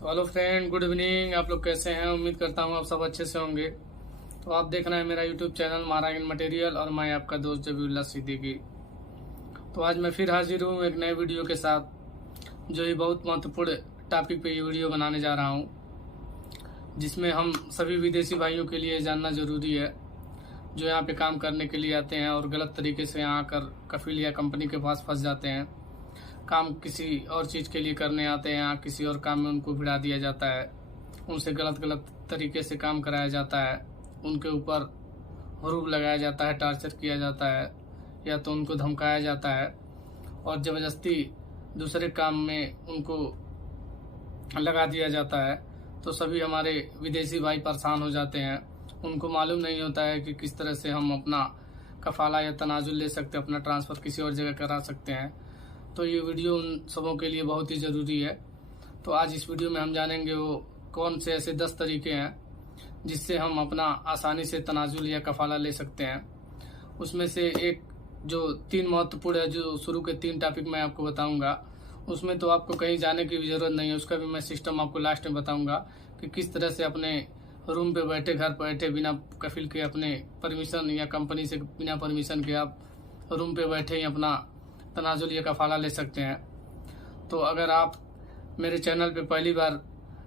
तो hello friend, good evening. आप लोग कैसे हैं? उम्मीद करता हूँ आप सब अच्छे से होंगे। तो आप देख रहे हैं मेरा यूट्यूब चैनल महारागन मटेरियल और मैं आपका दोस्त जबीउल्लाह सिद्दीकी। तो आज मैं फिर हाजिर हूँ एक नए वीडियो के साथ, जो ही बहुत महत्वपूर्ण टॉपिक पे ये वीडियो बनाने जा रहा हूँ, जिसमें हम सभी विदेशी भाइयों के लिए जानना ज़रूरी है जो यहाँ पे काम करने के लिए आते हैं और गलत तरीके से यहाँ आकर कफील या कंपनी के पास फंस जाते हैं। काम किसी और चीज़ के लिए करने आते हैं, यहाँ किसी और काम में उनको भिड़ा दिया जाता है, उनसे गलत तरीके से काम कराया जाता है, उनके ऊपर हुरूब लगाया जाता है, टार्चर किया जाता है या तो उनको धमकाया जाता है और ज़बरदस्ती दूसरे काम में उनको लगा दिया जाता है। तो सभी हमारे विदेशी भाई परेशान हो जाते हैं। उनको मालूम नहीं होता है कि किस तरह से हम अपना कफाला या तनाजुल ले सकते हैं, अपना ट्रांसफ़र किसी और जगह करा सकते हैं। तो ये वीडियो उन सबों के लिए बहुत ही ज़रूरी है। तो आज इस वीडियो में हम जानेंगे वो कौन से ऐसे 10 तरीके हैं जिससे हम अपना आसानी से तनाजुल या कफाला ले सकते हैं। उसमें से एक जो 3 महत्वपूर्ण है, जो शुरू के 3 टॉपिक मैं आपको बताऊंगा, उसमें तो आपको कहीं जाने की भी ज़रूरत नहीं है। उसका भी मैं सिस्टम आपको लास्ट में बताऊंगा कि किस तरह से अपने रूम पे बैठे, घर बैठे, बिना कफिल के, अपने परमिशन या कंपनी से बिना परमिशन के आप रूम पे बैठे ही अपना तनाजुल या कफाला ले सकते हैं। तो अगर आप मेरे चैनल पे पहली बार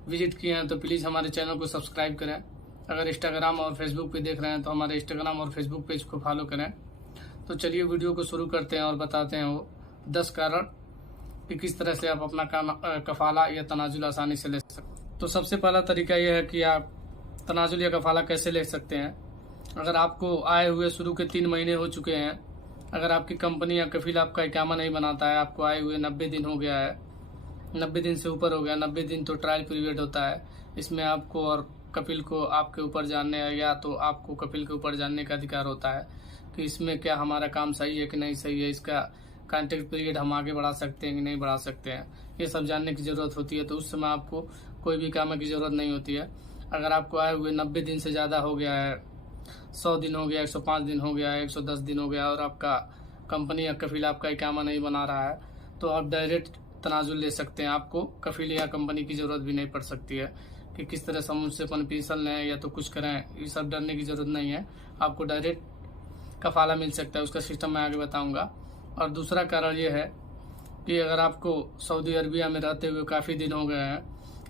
विजिट किए हैं तो प्लीज़ हमारे चैनल को सब्सक्राइब करें। अगर इंस्टाग्राम और फेसबुक पे देख रहे हैं तो हमारे इंस्टाग्राम और फेसबुक पेज को फॉलो करें। तो चलिए वीडियो को शुरू करते हैं और बताते हैं वो 10 कारण कि किस तरह से आप अपना कफाला या तनाजुल आसानी से ले सकते हैं। तो सबसे पहला तरीका यह है कि आप तनाजुल या कफाला कैसे ले सकते हैं। अगर आपको आए हुए शुरू के 3 महीने हो चुके हैं, अगर आपकी कंपनी या कफील आपका इकामा नहीं बनाता है, आपको आए हुए 90 दिन हो गया है, 90 दिन से ऊपर हो गया, 90 दिन तो ट्रायल पीरियड होता है, इसमें आपको और कफील को आपके ऊपर जानने या तो आपको कफील के ऊपर जानने का अधिकार होता है कि इसमें क्या हमारा काम सही है कि नहीं सही है, इसका कॉन्ट्रैक्ट पीरियड हम आगे बढ़ा सकते हैं कि नहीं बढ़ा सकते हैं, ये सब जानने की ज़रूरत होती है। तो उस समय आपको कोई भी काम की ज़रूरत नहीं होती है। अगर आपको आए हुए 90 दिन से ज़्यादा हो गया है, 100 दिन हो गया, 105 दिन हो गया, 110 दिन हो गया और आपका कंपनी या कफील आपका इकामा नहीं बना रहा है, तो आप डायरेक्ट तनाजुल ले सकते हैं। आपको कफील या कंपनी की ज़रूरत भी नहीं पड़ सकती है कि किस तरह से हम उससे परमिशन लें या तो कुछ करें, ये सब डरने की ज़रूरत नहीं है। आपको डायरेक्ट कफाला मिल सकता है, उसका सिस्टम मैं आगे बताऊँगा। और दूसरा कारण ये है कि अगर आपको सऊदी अरबिया में रहते हुए काफ़ी दिन हो गए हैं,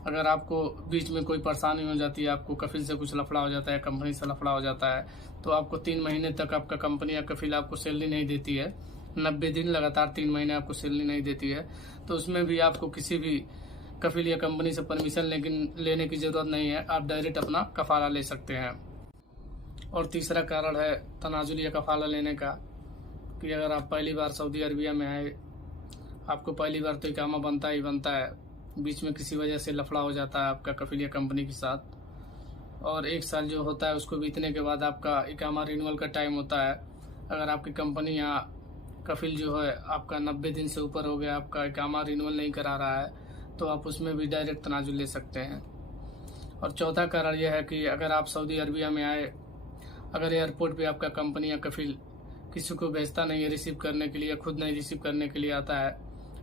अगर आपको बीच में कोई परेशानी हो जाती है, आपको कफील से कुछ लफड़ा हो जाता है, कंपनी से लफड़ा हो जाता है, तो आपको 3 महीने तक आपका कंपनी या कफील आपको सैलरी नहीं देती है, 90 दिन लगातार 3 महीने आपको सैलरी नहीं देती है, तो उसमें भी आपको किसी भी कफील या कंपनी से परमिशन लेने की ज़रूरत नहीं है। आप डायरेक्ट अपना कफाला ले सकते हैं। और तीसरा कारण है तनाजुल या कफाला लेने का कि अगर आप पहली बार सऊदी अरबिया में आए, आपको पहली बार तो इकामा बनता ही बनता है, बीच में किसी वजह से लफड़ा हो जाता है आपका कफील या कंपनी के साथ, और 1 साल जो होता है उसको बीतने के बाद आपका इकामा रिन्यूअल का टाइम होता है। अगर आपकी कंपनी या कफील जो है आपका 90 दिन से ऊपर हो गया, आपका इकामा रिन्यूअल नहीं करा रहा है, तो आप उसमें भी डायरेक्ट तनाजुल ले सकते हैं। और चौथा कारण यह है कि अगर आप सऊदी अरबिया में आए, अगर एयरपोर्ट पर आपका कंपनी या कफील किसी को भेजता नहीं है रिसीव करने के लिए, खुद नहीं रिसीव करने के लिए आता है,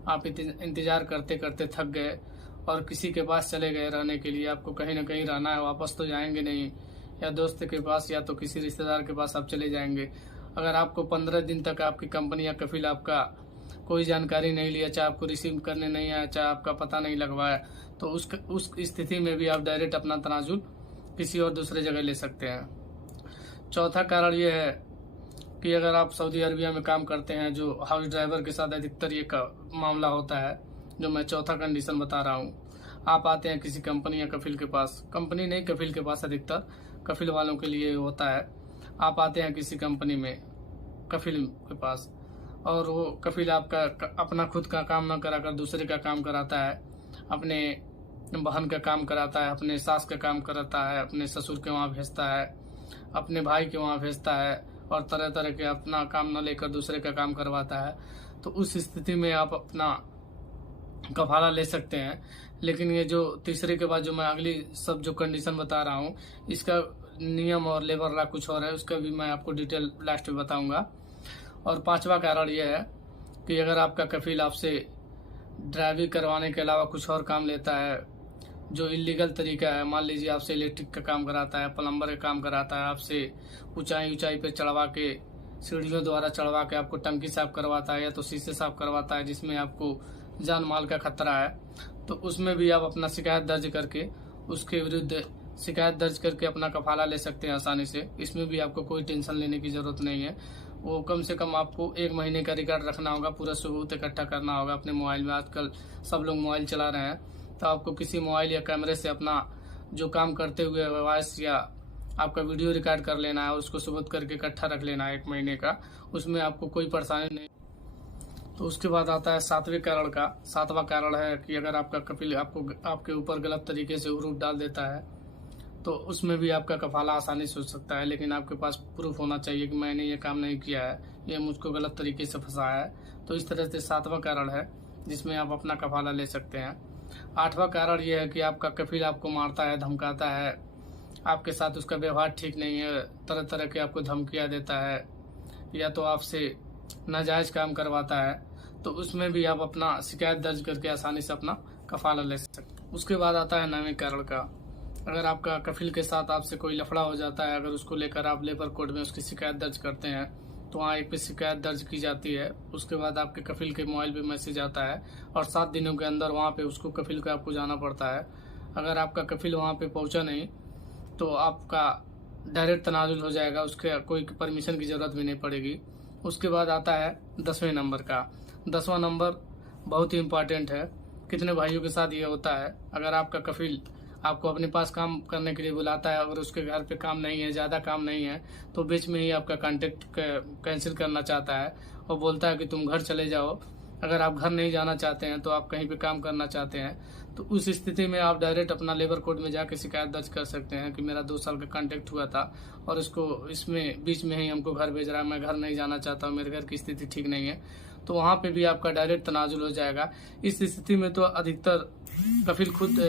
आप इंतज़ार करते करते थक गए और किसी के पास चले गए रहने के लिए, आपको कहीं ना कहीं रहना है, वापस तो जाएंगे नहीं, या दोस्त के पास या तो किसी रिश्तेदार के पास आप चले जाएंगे। अगर आपको 15 दिन तक आपकी कंपनी या कफील आपका कोई जानकारी नहीं लिया, चाहे आपको रिसीव करने नहीं आया, चाहे आपका पता नहीं लगवाया, तो उस स्थिति में भी आप डायरेक्ट अपना तनाजुल किसी और दूसरे जगह ले सकते हैं। चौथा कारण ये है कि अगर आप सऊदी अरबिया में काम करते हैं, जो हाउस ड्राइवर के साथ अधिकतर ये मामला होता है, जो मैं चौथा कंडीशन बता रहा हूँ। आप आते हैं किसी कंपनी या कफील के पास, कंपनी नहीं कफील के पास, अधिकतर कफील वालों के लिए होता है। आप आते हैं किसी कंपनी में कफील के पास और वो कफील आपका अपना खुद का काम न कराकर दूसरे का काम कराता है, अपने बहन का काम कराता है, अपने सास का काम कराता है, अपने ससुर के वहाँ भेजता है, अपने भाई के वहाँ भेजता है और तरह तरह के अपना काम न लेकर दूसरे का काम करवाता है। तो उस स्थिति में आप अपना कफाला ले सकते हैं। लेकिन ये जो तीसरे के बाद जो मैं अगली सब जो कंडीशन बता रहा हूँ, इसका नियम और लेबर लॉ कुछ और है, उसका भी मैं आपको डिटेल लास्ट में बताऊंगा। और 5वां कारण यह है कि अगर आपका कफील आपसे ड्राइविंग करवाने के अलावा कुछ और काम लेता है, जो इलीगल तरीका है, मान लीजिए आपसे इलेक्ट्रिक का काम कराता है, प्लम्बर का काम कराता है, आपसे ऊंचाई ऊंचाई पे चढ़वा के, सीढ़ियों द्वारा चढ़वा के आपको टंकी साफ करवाता है या तो शीशे साफ करवाता है, जिसमें आपको जान माल का खतरा है, तो उसमें भी आप अपना शिकायत दर्ज करके उसके विरुद्ध शिकायत दर्ज करके अपना कफाला ले सकते हैं आसानी से। इसमें भी आपको कोई टेंशन लेने की जरूरत नहीं है। वो कम से कम आपको 1 महीने का रिकॉर्ड रखना होगा, पूरा सबूत इकट्ठा करना होगा अपने मोबाइल में। आजकल सब लोग मोबाइल चला रहे हैं, तो आपको किसी मोबाइल या कैमरे से अपना जो काम करते हुए वॉइस या आपका वीडियो रिकॉर्ड कर लेना है और उसको सबूत करके इकट्ठा रख लेना है 1 महीने का। उसमें आपको कोई परेशानी नहीं। तो उसके बाद आता है 7वें कारण का। 7वां कारण है कि अगर आपका कपिल आपके ऊपर गलत तरीके से हुरूफ डाल देता है, तो उसमें भी आपका कफाला आसानी से हो सकता है, लेकिन आपके पास प्रूफ होना चाहिए कि मैंने ये काम नहीं किया है, ये मुझको गलत तरीके से फंसाया है। तो इस तरह से 7वां कारण है जिसमें आप अपना कफाला ले सकते हैं। 8वां कारण ये है कि आपका कफिल आपको मारता है, धमकाता है, आपके साथ उसका व्यवहार ठीक नहीं है, तरह तरह के आपको धमकियाँ देता है या तो आपसे नाजायज काम करवाता है, तो उसमें भी आप अपना शिकायत दर्ज करके आसानी से अपना कफाला ले सकते हैं। उसके बाद आता है 9वें कारण का। अगर आपका कफिल के साथ आपसे कोई लफड़ा हो जाता है, अगर उसको लेकर आप लेबर कोर्ट में उसकी शिकायत दर्ज करते हैं, तो वहाँ एक पे शिकायत दर्ज की जाती है। उसके बाद आपके कफिल के मोबाइल पे मैसेज आता है और 7 दिनों के अंदर वहाँ पे उसको कफिल को आपको जाना पड़ता है। अगर आपका कफिल वहाँ पे पहुँचा नहीं तो आपका डायरेक्ट तनाजुल हो जाएगा, उसके कोई परमिशन की जरूरत भी नहीं पड़ेगी। उसके बाद आता है 10वें नंबर का। 10वां नंबर बहुत ही इम्पोर्टेंट है। कितने भाइयों के साथ ये होता है, अगर आपका कफिल आपको अपने पास काम करने के लिए बुलाता है, अगर उसके घर पे काम नहीं है, ज़्यादा काम नहीं है, तो बीच में ही आपका कॉन्टेक्ट कैंसिल करना चाहता है और बोलता है कि तुम घर चले जाओ। अगर आप घर नहीं जाना चाहते हैं, तो आप कहीं पे काम करना चाहते हैं, तो उस स्थिति में आप डायरेक्ट अपना लेबर कोर्ट में जाके शिकायत दर्ज कर सकते हैं कि मेरा 2 साल का कॉन्टेक्ट हुआ था और इसमें बीच में ही हमको घर भेज रहा है, मैं घर नहीं जाना चाहता हूँ, मेरे घर की स्थिति ठीक नहीं है। तो वहाँ पे भी आपका डायरेक्ट तनाजुल हो जाएगा। इस स्थिति में तो अधिकतर कफिल खुद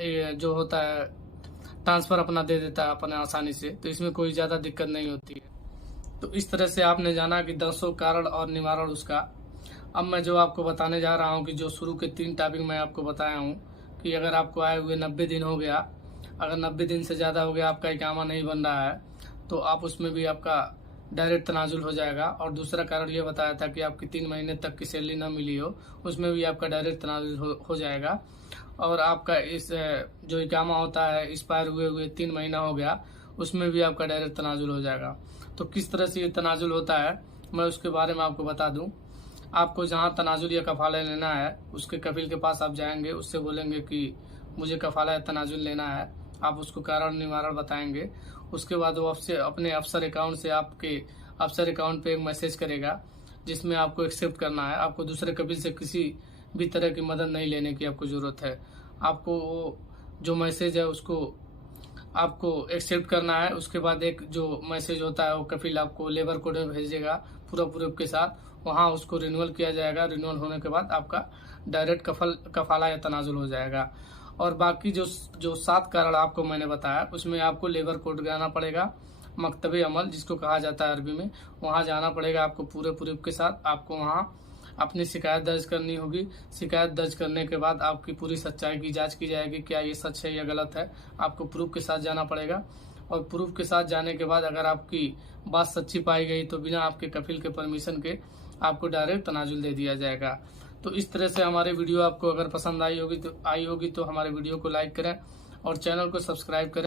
जो होता है ट्रांसफर अपना दे देता है अपने आसानी से, तो इसमें कोई ज़्यादा दिक्कत नहीं होती है। तो इस तरह से आपने जाना कि 10 कारण और निवारण उसका। अब मैं जो आपको बताने जा रहा हूँ कि जो शुरू के 3 टॉपिक मैं आपको बताया हूँ कि अगर आपको आए हुए 90 दिन हो गया, अगर 90 दिन से ज़्यादा हो गया, आपका इकामा नहीं बन रहा है, तो आप उसमें भी आपका डायरेक्ट तनाजुल हो जाएगा। और दूसरा कारण ये बताया था कि आपकी 3 महीने तक की सैलरी ना मिली हो, उसमें भी आपका डायरेक्ट तनाजुल हो जाएगा। और आपका इस जो इकामा होता है एक्सपायर हुए 3 महीना हो गया, उसमें भी आपका डायरेक्ट तनाजुल हो जाएगा। तो किस तरह से ये तनाजुल होता है मैं उसके बारे में आपको बता दूं। आपको जहां तनाजुल या कफाला लेना है, उसके कफिल के पास आप जाएंगे, उससे बोलेंगे कि मुझे कफाला या तनाजुल लेना है, आप उसको कारण निवारण बताएंगे। उसके बाद वो आपसे अपने अफसर अकाउंट से आपके अफसर अकाउंट पे एक मैसेज करेगा जिसमें आपको एक्सेप्ट करना है। आपको दूसरे कफिल से किसी भी तरह की मदद नहीं लेने की आपको जरूरत है। आपको वो जो मैसेज है उसको आपको एक्सेप्ट करना है। उसके बाद एक जो मैसेज होता है वो कफिल आपको लेबर कोड में भेजेगा पूरा प्रूफ के साथ, वहाँ उसको रिन्यूअल किया जाएगा। रिन्यूअल होने के बाद आपका डायरेक्ट कफाला या तनाजुल हो जाएगा। और बाकी जो 7 कारण आपको मैंने बताया, उसमें आपको लेबर कोड जाना पड़ेगा, मकतबे अमल जिसको कहा जाता है अरबी में, वहाँ जाना पड़ेगा आपको पूरे प्रूफ के साथ। आपको वहाँ अपनी शिकायत दर्ज करनी होगी। शिकायत दर्ज करने के बाद आपकी पूरी सच्चाई की जांच की जाएगी, क्या ये सच है या गलत है। आपको प्रूफ के साथ जाना पड़ेगा और प्रूफ के साथ जाने के बाद अगर आपकी बात सच्ची पाई गई तो बिना आपके कफिल के परमिशन के आपको डायरेक्ट तनाजुल दे दिया जाएगा। तो इस तरह से हमारे वीडियो आपको अगर पसंद आई होगी तो हमारे वीडियो को लाइक करें और चैनल को सब्सक्राइब करें।